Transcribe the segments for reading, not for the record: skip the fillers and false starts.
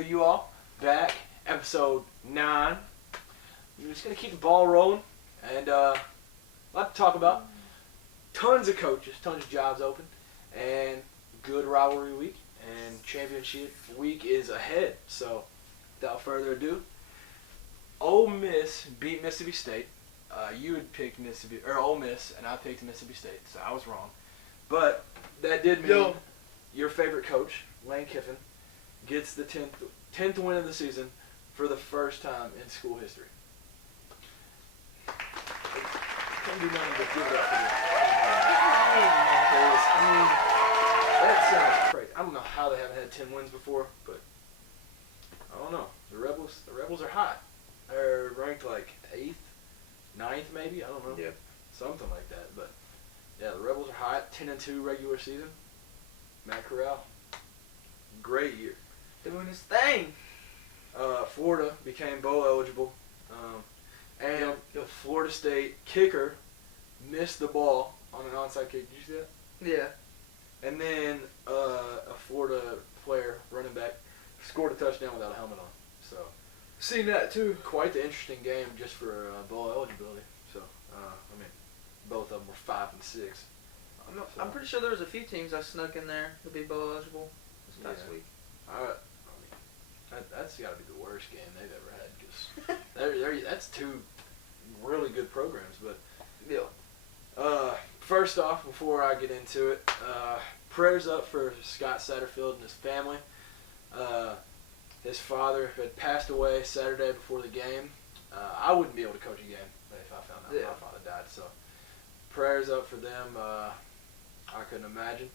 good, you all? Back, episode 9. We're just going to keep the ball rolling and a lot to talk about. Tons of coaches, tons of jobs open, and good rivalry week, and championship week is ahead. So, without further ado, Ole Miss beat Mississippi State. You had picked Ole Miss, and I picked Mississippi State, so I was wrong. But that did mean your favorite coach, Lane Kiffin, gets the 10th win of the season for the first time in school history. Can't do nothing but give it up for you. That sounds crazy. I don't know how they haven't had 10 wins before, but I don't know. The Rebels are hot. They're ranked like 8th, 9th maybe. I don't know. Yep. Something like that. But yeah, the Rebels are hot. 10-2 regular season. Matt Corral, great year. Doing his thing. Florida became bowl eligible. And the Florida State kicker missed the ball on an onside kick. Did you see that? Yeah. And then a Florida player, running back, scored a touchdown without a helmet on. So Seen that too. quite the interesting game just for bowl eligibility. So both of them were 5 and 6. I'm pretty sure there was a few teams that snuck in there to be bowl eligible this past week. That's got to be the worst game they've ever had because that's two really good programs. But Yeah. First off, before I get into it, prayers up for Scott Satterfield and his family. His father had passed away Saturday before the game. I wouldn't be able to coach a game if I found out my father died. So prayers up for them. I couldn't imagine.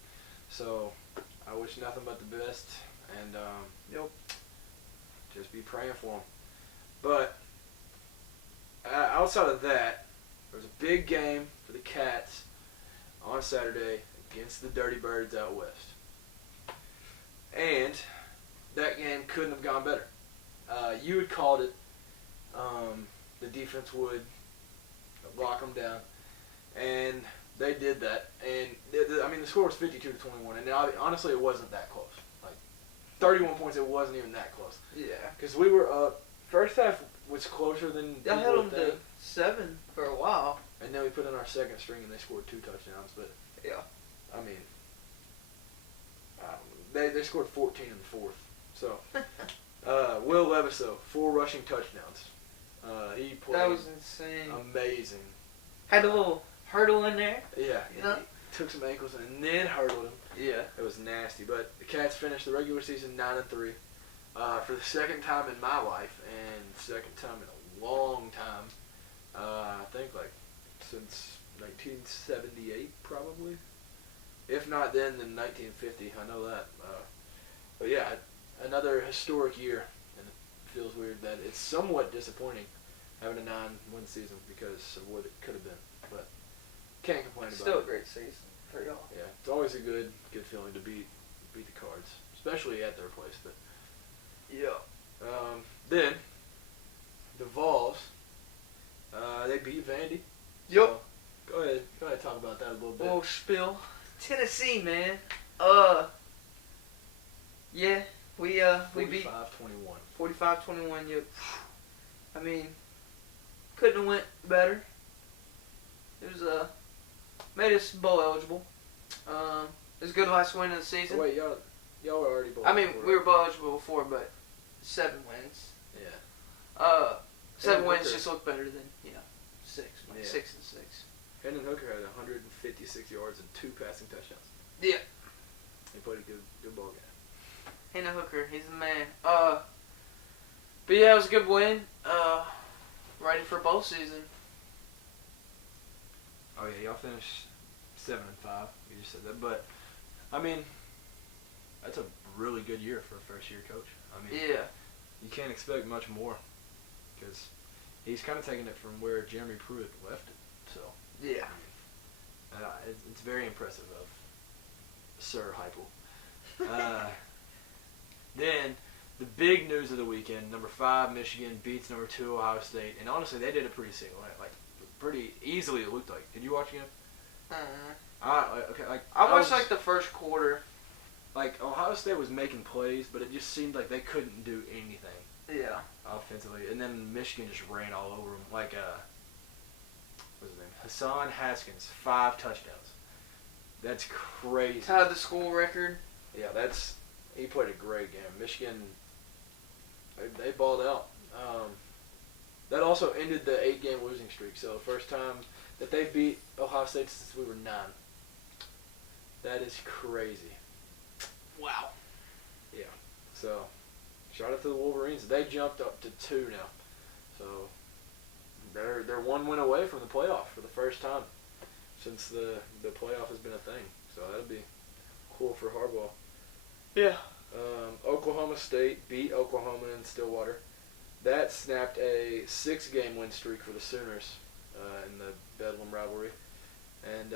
So I wish nothing but the best. And just be praying for him. But outside of that, there was a big game for the Cats on Saturday against the Dirty Birds out west. And that game couldn't have gone better. You had called it. The defense would lock them down. And they did that. And the score was 52-21. And honestly, it wasn't that close. 31 points, it wasn't even that close. Yeah. Because we were up. First half was closer than Y'all held them to 7 for a while. And then we put in our second string and they scored 2 touchdowns. But, they scored 14 in the fourth. So, Will Levis, though, 4 rushing touchdowns. He played. That was insane. Amazing. Had a little hurdle in there. Yeah. You know? He took some ankles and then hurdled him. Yeah. It was nasty. But the Cats finished the regular season 9-3 for the second time in my life and second time in a long time. I think since 1978 probably. If not then 1950. I know that. But yeah, another historic year. And it feels weird that it's somewhat disappointing having a 9-win season because of what it could have been. But can't complain about it. Still a great season for y'all. Yeah, it's always a good feeling to beat the Cards, especially at their place. But then the Vols, they beat Vandy. Yep. So, go ahead, talk about that a little bit. Little spill. Tennessee, man. Yeah, we beat 45-21. 45-21. Yep. I mean, couldn't have went better. It was made us bowl eligible. It was a good last win of the season. Wait, y'all were already bowl. I mean, we were bowl eligible before, but 7 wins. Yeah. 7 wins just look better than 6. 6 and 6. Hendon Hooker had 156 yards and 2 passing touchdowns. Yeah. He played a good ball game. Hendon Hooker, he's the man. But yeah, it was a good win. Ready for bowl season. Oh yeah, y'all finished 7-5. You just said that, but I mean, that's a really good year for a first-year coach. I mean, you can't expect much more because he's kind of taking it from where Jeremy Pruitt left it. So yeah, it's very impressive of Sir Heupel. Then the big news of the weekend: number 5 Michigan beats number 2 Ohio State, and honestly, they did it pretty easily. It looked like. Did you watch the game? I watched the first quarter. like Ohio State was making plays, but it just seemed like they couldn't do anything. Yeah. Offensively, and then Michigan just ran all over them. Like what's his name? Hassan Haskins, 5 touchdowns. That's crazy. Tied the school record. Yeah, he played a great game. Michigan, they balled out. That also ended the 8-game losing streak. So first time that they beat Ohio State since we were 9. That is crazy. Wow. Yeah. So shout out to the Wolverines. They jumped up to 2 now. So they're 1 win away from the playoff for the first time since the playoff has been a thing. So that'll be cool for Harbaugh. Yeah. Oklahoma State beat Oklahoma in Stillwater. That snapped a 6-game win streak for the Sooners in the Bedlam rivalry. And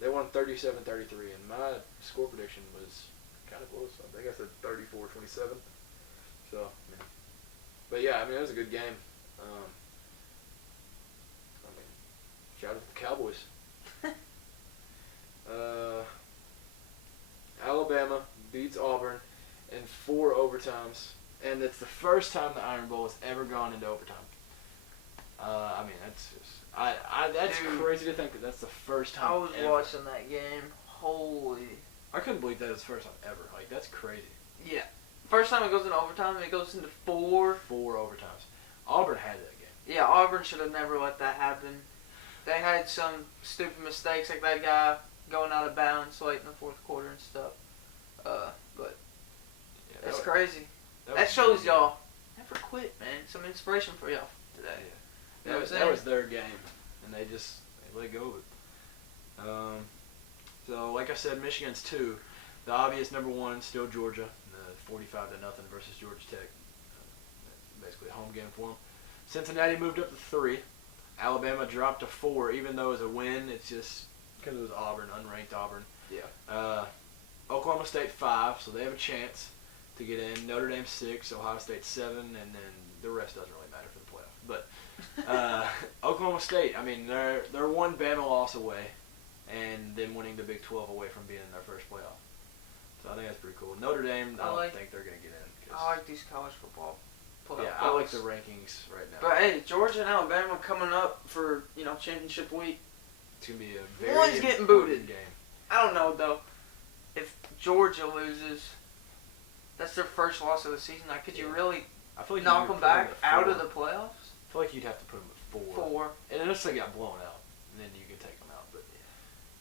they won 37-33. And my score prediction was kind of close. I think I said 34-27. So, yeah. But yeah, I mean, it was a good game. Shout out to the Cowboys. Alabama beats Auburn in 4 overtimes, and it's the first time the Iron Bowl has ever gone into overtime. I mean, that's just that's Dude, crazy to think that that's the first time. I was ever. watching that game. Holy. I couldn't believe that was the first time ever. Like, that's crazy. Yeah. First time it goes into overtime, it goes into 4. 4 overtimes. Auburn had that game. Yeah, Auburn should have never let that happen. They had some stupid mistakes, like that guy going out of bounds late in the 4th quarter and stuff. But Yeah, that's crazy. That was shows crazy. y'all never quit, man. Some inspiration for y'all today. Yeah. You know That was their game, and they let go of it. So, like I said, Michigan's 2. The obvious number 1 still Georgia, 45-0 versus Georgia Tech. Basically a home game for them. Cincinnati moved up to 3. Alabama dropped to 4, even though it was a win. It's just because it was Auburn, unranked Auburn. Yeah. Oklahoma State 5, so they have a chance to get in. Notre Dame 6, Ohio State 7, and then the rest doesn't really matter for the playoff. But Oklahoma State, I mean, they're 1 Bama loss away, and them winning the Big 12 away from being in their first playoff. So I think that's pretty cool. Notre Dame, I don't think they're going to get in. I like these college football playoff. Yeah, I like the rankings right now. But hey, Georgia and Alabama coming up for championship week. It's going to be a very One's getting important booted. game. I don't know though. If Georgia loses, that's their first loss of the season. Like, could you really I feel like knock you them would put back at out 4. of the playoffs? I feel like you'd have to put them at 4. 4. And unless they got blown out, and then you can take them out. But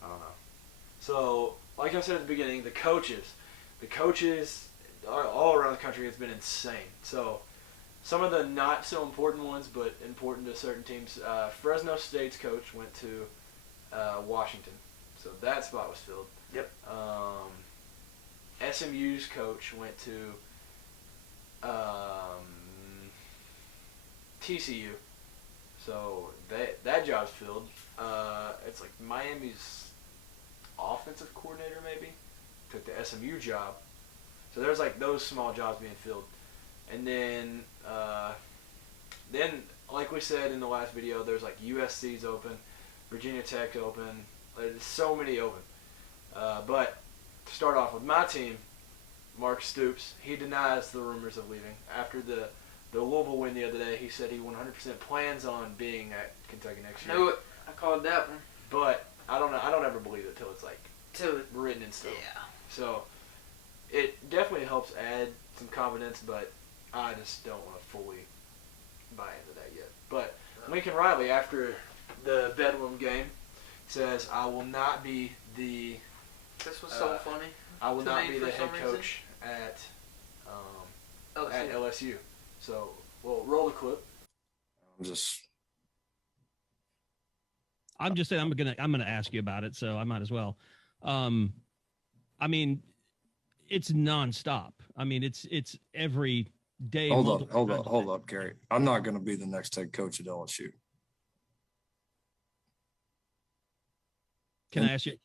I don't know. So, like I said at the beginning, the coaches all around the country, it's been insane. So, some of the not so important ones, but important to certain teams. Fresno State's coach went to Washington, so that spot was filled. Yep. SMU's coach went to TCU, so that job's filled. It's like Miami's offensive coordinator maybe took the SMU job, so there's like those small jobs being filled, and then like we said in the last video, there's like USC's open, Virginia Tech open. There's so many open, but to start off with my team, Mark Stoops, he denies the rumors of leaving. After the Louisville win the other day, he said he 100% plans on being at Kentucky next year. Knew it. I called that one. But I don't know. I don't ever believe it till it's like Till written in stone. yeah. So it definitely helps add some confidence, but I just don't want to fully buy into that yet. But Lincoln Riley, after the Bedlam game, says, "I will not be the." This was so funny. I will to not me be for the some head reason. coach at LSU. LSU. So we'll roll the clip. I'm just saying I'm gonna ask you about it, so I might as well. I mean, it's nonstop. I mean, it's every day. Hold up, Gary. I'm not going to be the next head coach at LSU. Can I ask you?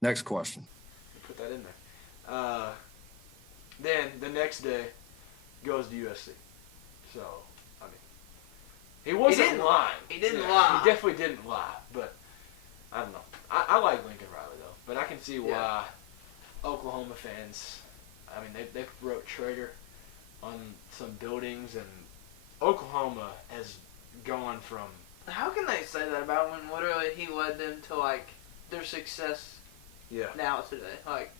Next question. Put that in there. Then the next day goes to USC. So I mean, he wasn't lying. He didn't lie. He definitely didn't lie. But I don't know. I like Lincoln Riley though. But I can see why Oklahoma fans I mean, they wrote traitor on some buildings, and Oklahoma has gone from. How can they say that about when literally he led them to like their success Yeah. now today? Like,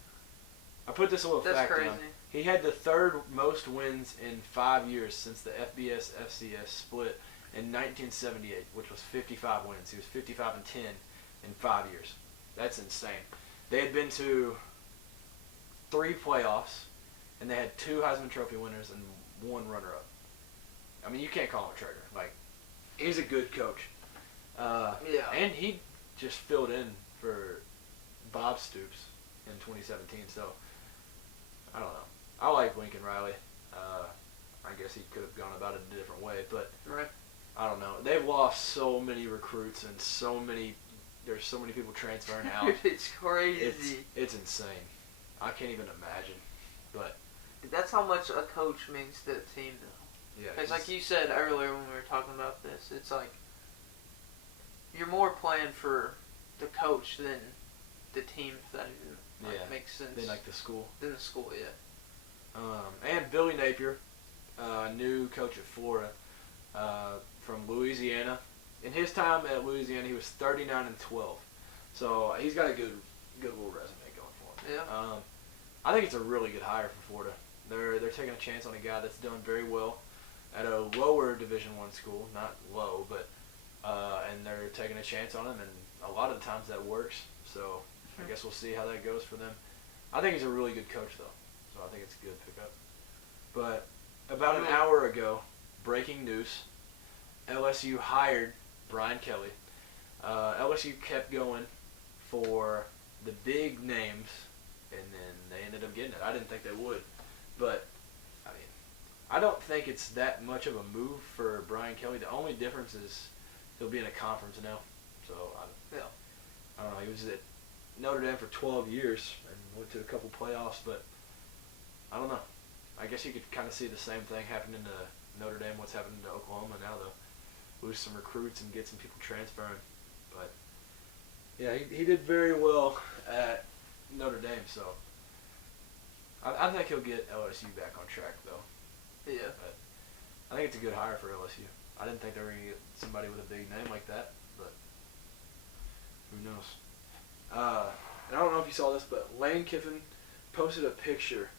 I put this a little that's fact crazy. down. He had the third most wins in 5 years since the FBS FCS split in 1978, which was 55 wins. He was 55 and 10 in 5 years. That's insane. They had been to 3 playoffs, and they had 2 Heisman Trophy winners and 1 runner-up. I mean, you can't call him a traitor. Like, he's a good coach. Yeah. And he just filled in for Bob Stoops in 2017. So, I don't know. I like Lincoln Riley. I guess he could have gone about it a different way, but Right. I don't know. They've lost so many recruits and there's so many people transferring out. It's crazy. It's insane. I can't even imagine. But That's how much a coach means to the team, though. yeah, Because like you said earlier when we were talking about this, it's like you're more playing for the coach than the team, if that even makes sense. they like the school. Than the school, yeah. And Billy Napier, new coach at Florida, from Louisiana. In his time at Louisiana, he was 39 and 12. So he's got a good little resume going for him. Yeah. I think it's a really good hire for Florida. They're taking a chance on a guy that's done very well at a lower Division I school, not low, but and they're taking a chance on him, and a lot of the times that works. So I guess we'll see how that goes for them. I think he's a really good coach, though, so I think it's a good pickup. But about an hour ago, breaking news: LSU hired Brian Kelly. LSU kept going for the big names, and then they ended up getting it. I didn't think they would, but I mean, I don't think it's that much of a move for Brian Kelly. The only difference is he'll be in a conference now. So I don't know. He was at Notre Dame for 12 years and went to a couple playoffs, but I don't know. I guess you could kind of see the same thing happening to Notre Dame, what's happening to Oklahoma now, though. Lose some recruits and get some people transferring. But, yeah, he did very well at Notre Dame, so I think he'll get LSU back on track, though. Yeah. But I think it's a good hire for LSU. I didn't think they were going to get somebody with a big name like that, but who knows. And I don't know if you saw this, but Lane Kiffin posted a picture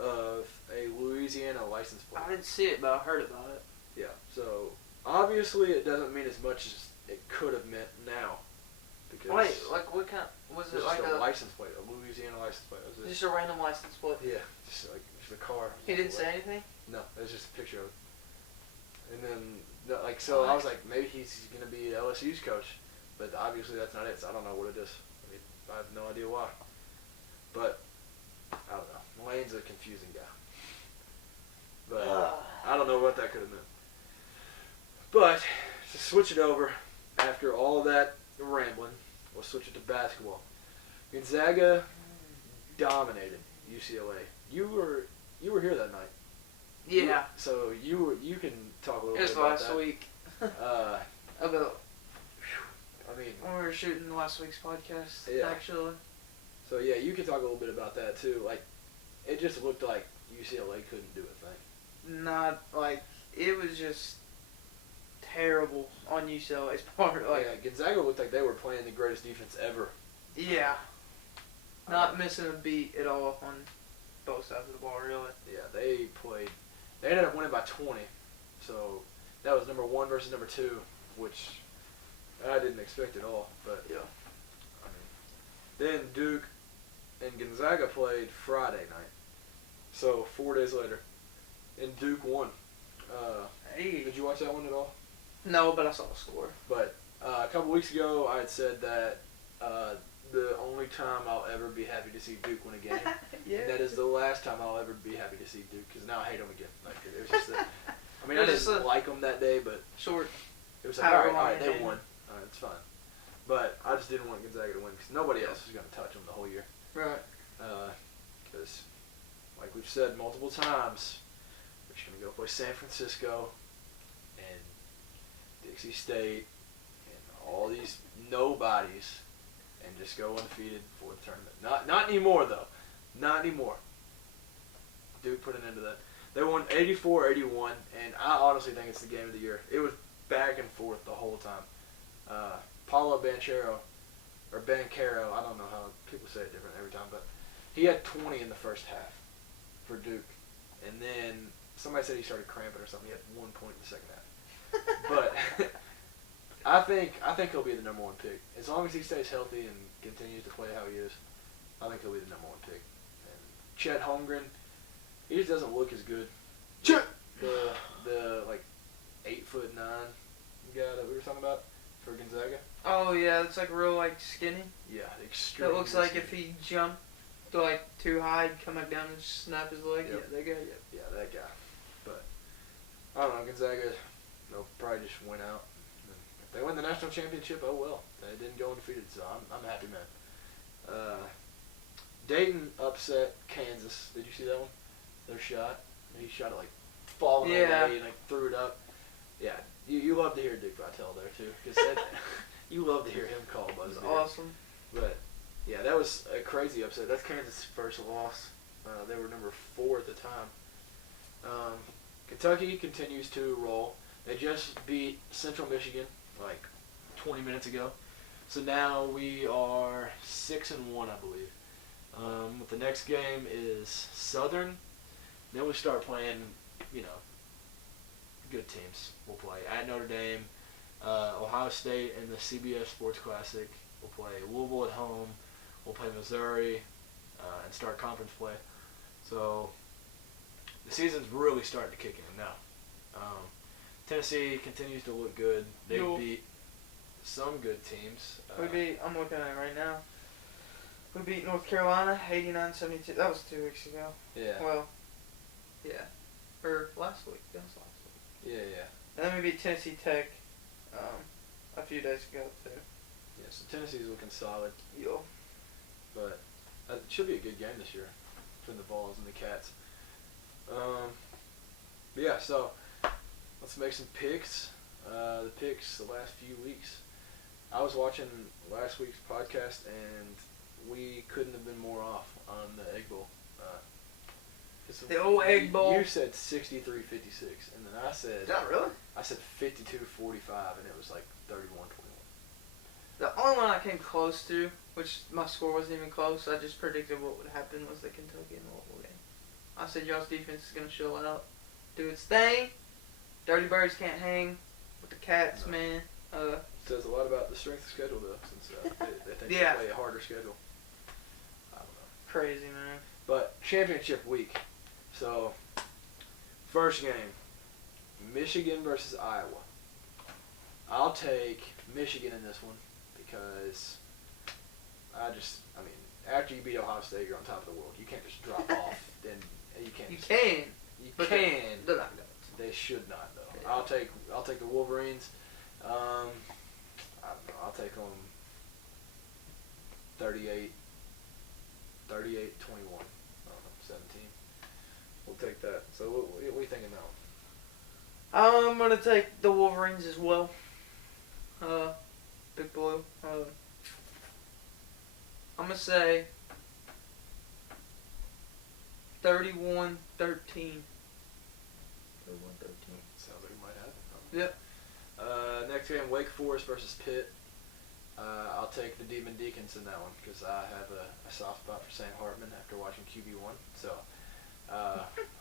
of a Louisiana license plate. I didn't see it, but I heard about it. Yeah, so obviously it doesn't mean as much as it could have meant now. Because Wait, like what kind? Was it it's like just a a license plate, a Louisiana license plate. It was just a random license plate? yeah, just a car. He didn't say anything. No, it was just a picture of it. And then, so I was like, maybe he's going to be LSU's coach, but obviously that's not it, so I don't know what it is. I mean, I have no idea why. But, I don't know. Lane's a confusing guy. But I don't know what that could have meant. But, to switch it over, after all that rambling, we'll switch it to basketball. Gonzaga dominated UCLA. You were here that night. Yeah. So you can talk a little It was bit about last that. week. About, I mean, When we were shooting last week's podcast, Yeah. actually. so yeah, you can talk a little bit about that too. Like, it just looked like UCLA couldn't do a thing. Not like it was just terrible on UCLA's part. Like, yeah, Gonzaga looked like they were playing the greatest defense ever. yeah, not missing a beat at all on both sides of the ball, really. Yeah, they played. They ended up winning by 20. So that was number 1 versus number 2, which I didn't expect at all. But Yeah. I mean, then Duke and Gonzaga played Friday night. So 4 days later, and Duke won. Hey. Did you watch that one at all? No, but I saw the score. But a couple weeks ago, I had said that the only time I'll ever be happy to see Duke win a game, and that is the last time I'll ever be happy to see Duke, because now I hate them again. Like, it was just that. I mean, I didn't like them that day, but Short. it was like, all right, they won. All right, it's fine. But I just didn't want Gonzaga to win, because nobody else was going to touch them the whole year. Right. Because, like we've said multiple times, we're just going to go play San Francisco and Dixie State and all these nobodies and just go undefeated for the tournament. Not anymore, though. Not anymore. Duke put an end to that. They won 84-81, and I honestly think it's the game of the year. It was back and forth the whole time. Paulo Banchero, or Banchero, I don't know how people say it different every time, but he had 20 in the first half for Duke. And then somebody said he started cramping or something. He had 1 point in the second half. But I think he'll be the number one pick. As long as he stays healthy and continues to play how he is, I think he'll be the number one pick. And Chet Holmgren, he just doesn't look as good. Chet! The like 8'9" guy that we were talking about for Gonzaga. Oh yeah, it's like real like skinny. Yeah, extremely. That looks like skinny. if he jumped like too high, he'd come back down and just snap his leg. Yep. Yeah, that guy. Yep. Yeah, that guy. But I don't know, Gonzaga, they'll probably just win out. And if they win the national championship, oh well. They didn't go undefeated, so I'm a happy man. Dayton upset Kansas. Did you see that one? Their shot. He shot it like falling away and like threw it up. Yeah, you love to hear Dick Vitale there too, because you love to hear him call Buzz. That's awesome. But yeah, that was a crazy upset. That's Kansas' first loss. They were number 4 at the time. Kentucky continues to roll. They just beat Central Michigan like 20 minutes ago. So now we are 6-1, I believe. The next game is Southern. Then we start playing, good teams. We'll play at Notre Dame, Ohio State in the CBS Sports Classic. We'll play Louisville at home. We'll play Missouri and start conference play. So the season's really starting to kick in now. Tennessee continues to look good. They beat some good teams. I'm looking at it right now. We beat North Carolina 89-72. That was 2 weeks ago. Yeah. Well, yeah. Or last week. That was last week. Yeah. And then we beat Tennessee Tech a few days ago, too. Yeah, so Tennessee's looking solid. Yo. But it should be a good game this year between the Vols and the Cats. But yeah, so let's make some picks. The picks the last few weeks. I was watching last week's podcast, and we couldn't have been more off on the Egg Bowl. The old Egg Bowl. You said 63-56, and then I said... Not really? I said 52-45, and it was like 31-21. The only one I came close to, which my score wasn't even close, I just predicted what would happen, was the Kentucky and Louisville game. I said y'all's defense is going to show out, do its thing. Dirty Birds can't hang with the Cats, man. Says a lot about the strength of schedule, though, since they think they play a harder schedule. I don't know. Crazy, man. But championship week. So, first game, Michigan versus Iowa. I'll take Michigan in this one because after you beat Ohio State, you're on top of the world. You can't just drop off. Then you can't. You can. You can. They're not going to. They should not, though. Yeah. I'll take the Wolverines. I don't know. I'll take them 38-21. I don't know, 17. We'll take that. So what are you thinking now? I'm going to take the Wolverines as well. Big Blue. I'm going to say 31-13. 31-13. Sounds like it might happen. Yep. Next game, Wake Forest versus Pitt. I'll take the Demon Deacons in that one because I have a soft spot for Sam Hartman after watching QB1. So,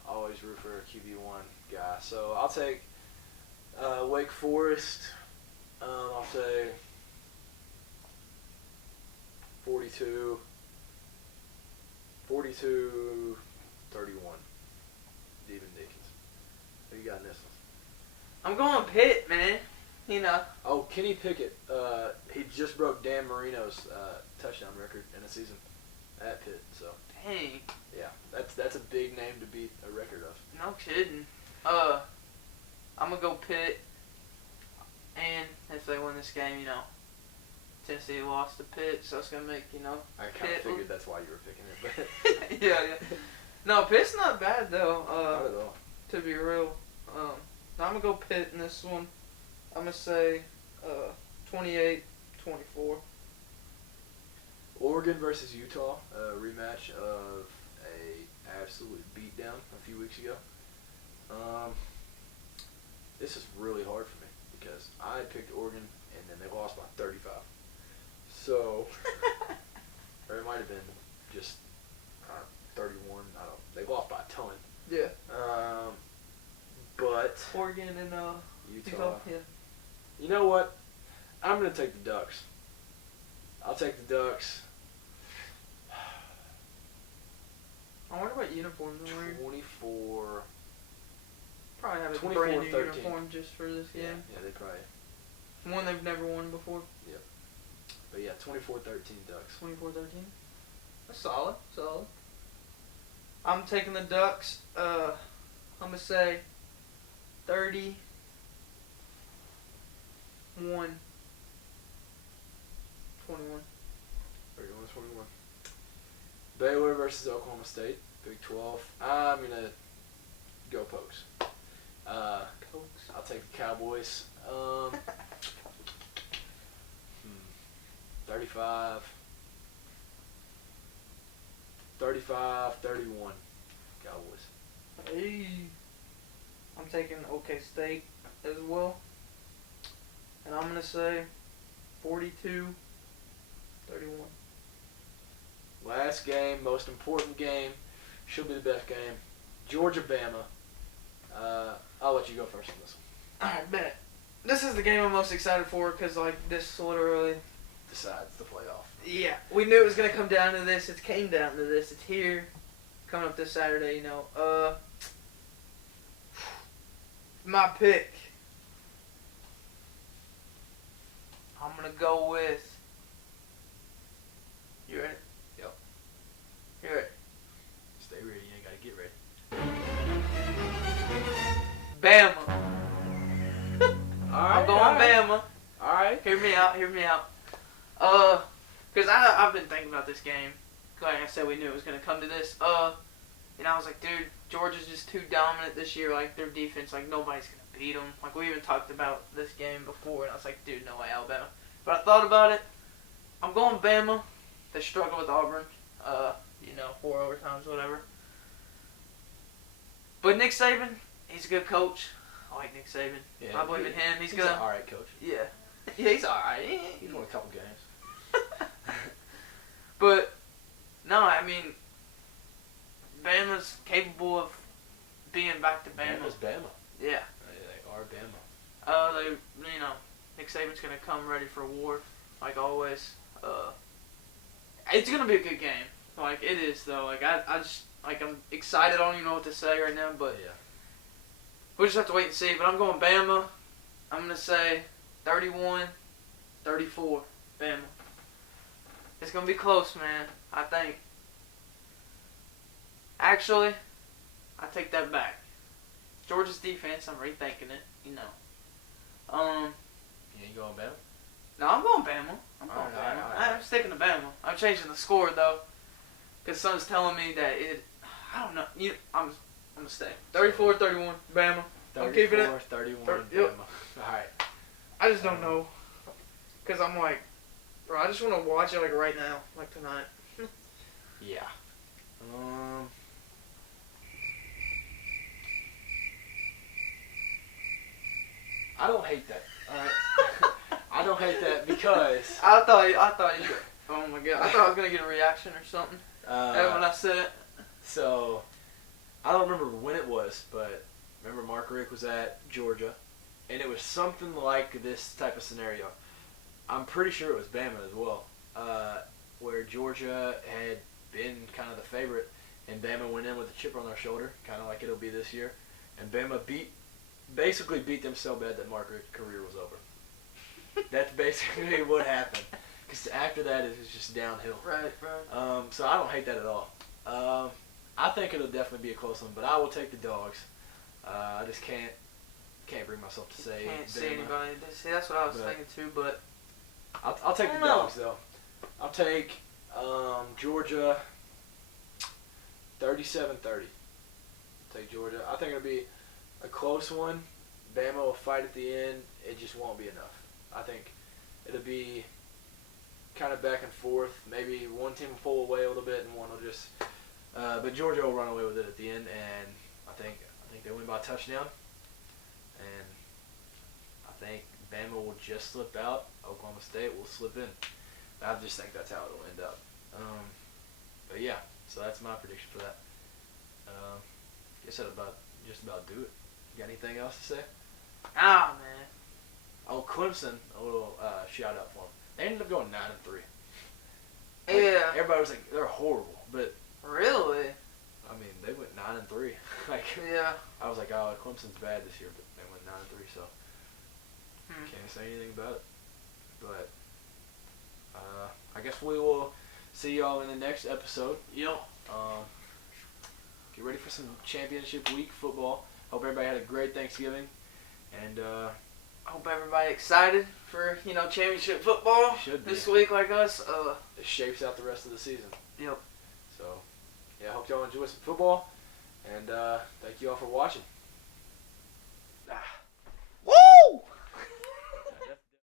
always root for a QB1 guy. So, I'll take Wake Forest. I'll say 42-31. Demon Deacons. Who you got in this one? I'm going Pitt, man. Oh, Kenny Pickett. He just broke Dan Marino's touchdown record in a season at Pitt. So. Dang. Yeah, that's a big name to beat a record of. No kidding. I'm gonna go Pitt, and if they win this game, Tennessee lost to Pitt, so it's gonna make I kind of figured that's why you were picking it, but yeah. No, Pitt's not bad though. Not at all. To be real, I'm gonna go Pitt in this one. I'm gonna say 28-24. Oregon versus Utah, a rematch of a absolutely beat down a few weeks ago. This is really hard for me because I picked Oregon and then they lost by 35. So, or it might have been just 31. I don't. They lost by a ton. Yeah. But Oregon and Utah. Yeah. You know what? I'm gonna take the Ducks. I'll take the Ducks. I wonder what uniform they're wearing. 24. Probably have a 24, brand new 13. uniform just for this game. Yeah, they probably. One they've never won before. But yeah, 24-13 Ducks. 24-13. That's solid. Solid. I'm taking the Ducks. I'm gonna say 31. 21. 31-21. Baylor versus Oklahoma State, Big 12. I'm gonna go Pokes. Pokes. I'll take the Cowboys. 35. 35-31. Cowboys. Hey. I'm taking OK State as well. And I'm gonna say 42-31. Last game, most important game, should be the best game. Georgia-Bama. I'll let you go first on this one. Alright, bet. This is the game I'm most excited for because, like, this literally... Decides the playoff. Yeah, we knew it was going to come down to this. It came down to this. It's here. Coming up this Saturday, you know. My pick. I'm going to go with... You ready? Yep. You ready? Stay ready. You ain't got to get ready. Bama. Alright. I'm going Bama. Alright. Hear me out. Because I've been thinking about this game. Like I said, we knew it was going to come to this. And I was like, dude, Georgia's just too dominant this year. Like, their defense, like, nobody's going to beat them. Like, we even talked about this game before, and I was like, dude, no way, Alabama. But I thought about it. I'm going Bama. They struggle with Auburn. 4 overtimes, whatever. But Nick Saban, he's a good coach. I like Nick Saban. Yeah, I believe in him. He's an gonna. alright coach. Yeah. Yeah, he's alright. He's won a couple games. But no, I mean, Bama's capable of being back to Bama. Bama's Bama. Yeah. They are Bama. Nick Saban's gonna come ready for war, like always. It's gonna be a good game. Like it is though. Like I just like I'm excited. I don't even know what to say right now, but Yeah. we'll just have to wait and see. But I'm going Bama. I'm gonna say 31-34, Bama. It's gonna be close, man. I think. Actually, I take that back. Georgia's defense, I'm rethinking it. You know. You ain't going Bama? No, I'm going Bama. I'm going Alright, Bama. alright. I'm sticking to Bama. I'm changing the score though, because someone's telling me that it. I don't know. I'm gonna stay 34-31, Bama. I'm keeping it. 31, Yep. Bama. Alright. I just don't know, because I'm like, bro, I just want to watch it like right now, like tonight. Yeah. I don't hate that. Alright. I don't hate that because I thought you. Oh my god! I thought I was gonna get a reaction or something when I said it. So I don't remember when it was, but remember Mark Rick was at Georgia, and it was something like this type of scenario. I'm pretty sure it was Bama as well, where Georgia had been kind of the favorite, and Bama went in with a chip on their shoulder, kind of like it'll be this year, and Bama basically beat them so bad that Mark Rick's career was over. That's basically what happened, because after that it was just downhill. Right. So I don't hate that at all. I think it'll definitely be a close one, but I will take the Dogs. I just can't bring myself to say Can't Bama. see anybody. See, that's what I was But thinking too, but I'll take I the don't know. Dogs though. I'll take Georgia 37-30. Take Georgia. I think it'll be a close one. Bama will fight at the end. It just won't be enough. I think it'll be kind of back and forth. Maybe one team will pull away a little bit and one will just But Georgia will run away with it at the end, and I think they win by a touchdown. And I think Bama will just slip out. Oklahoma State will slip in. I just think that's how it'll end up. But yeah, so that's my prediction for that. Guess that just about do it. You got anything else to say? Ah, man. Oh, Clemson, a little shout out for them. They ended up going 9-3. Yeah. Everybody was like, they're horrible, but Really? I mean, they went 9-3. Like, Yeah. I was like, oh, Clemson's bad this year, but they went 9-3, so can't say anything about it. But I guess we will see y'all in the next episode. Yep. Get ready for some championship week football. Hope everybody had a great Thanksgiving, and Hope everybody excited for, championship football Should be. this week like us. it shapes out the rest of the season. Yep. So, yeah, hope y'all enjoy some football, and thank you all for watching. Ah.